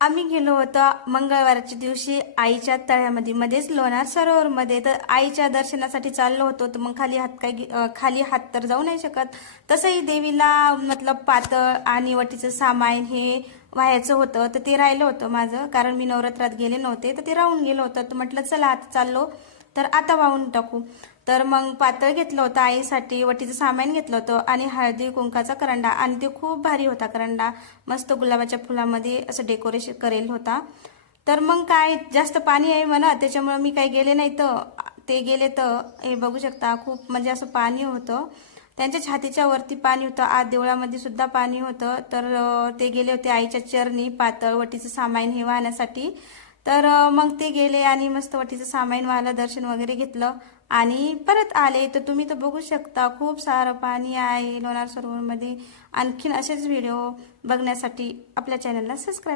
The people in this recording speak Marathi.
आम्ही गेलो होतो मंगळवारच्या दिवशी आईच्या तळ्यामध्ये मध्येच लोणार सरोवरमध्ये. तर आईच्या दर्शनासाठी चाललो होतो तर मग खाली हात काय खाली हात तर जाऊ नाही शकत. तसंही देवीला मतलब पातळ आणि वटीचं सामान हे व्हायचं होतं तर ते राहिलं होतं माझं. कारण मी नवरात्रात गेले नव्हते तर ते राहून गेलं होतं. तर म्हटलं चला आता चाललो. तर आता वाहून टाकू. तर मग पातळ घेतलं होतं आईसाठी वटीचं सामान घेतलं होतं आणि हळदी कुंकाचा करंडा. आणि ते खूप भारी होता करंडा. मस्त गुलाबाच्या फुलामध्ये असं डेकोरेशन करेल होता. तर मग काय जास्त पाणी आहे म्हणा त्याच्यामुळं मी काही गेले नाही तर ते गेले तर हे बघू शकता खूप म्हणजे असं पाणी होतं. त्यांच्या छातीच्या वरती पाणी होतं आत देवळामध्ये सुद्धा पाणी होतं. तर ते गेले होते आईच्या चरणी पातळ वटीचं सामान हे वाहण्यासाठी. तर मग ते गेले आणि मस्त वाटीचं सामान व्हायला दर्शन वगैरे घेतलं आणि परत आले. तर तुम्ही तर बघू शकता खूप सारं पाणी आहे लोणार सरोवरमध्ये. आणखीन असेच व्हिडिओ बघण्यासाठी आपल्या चॅनलला सबस्क्राईब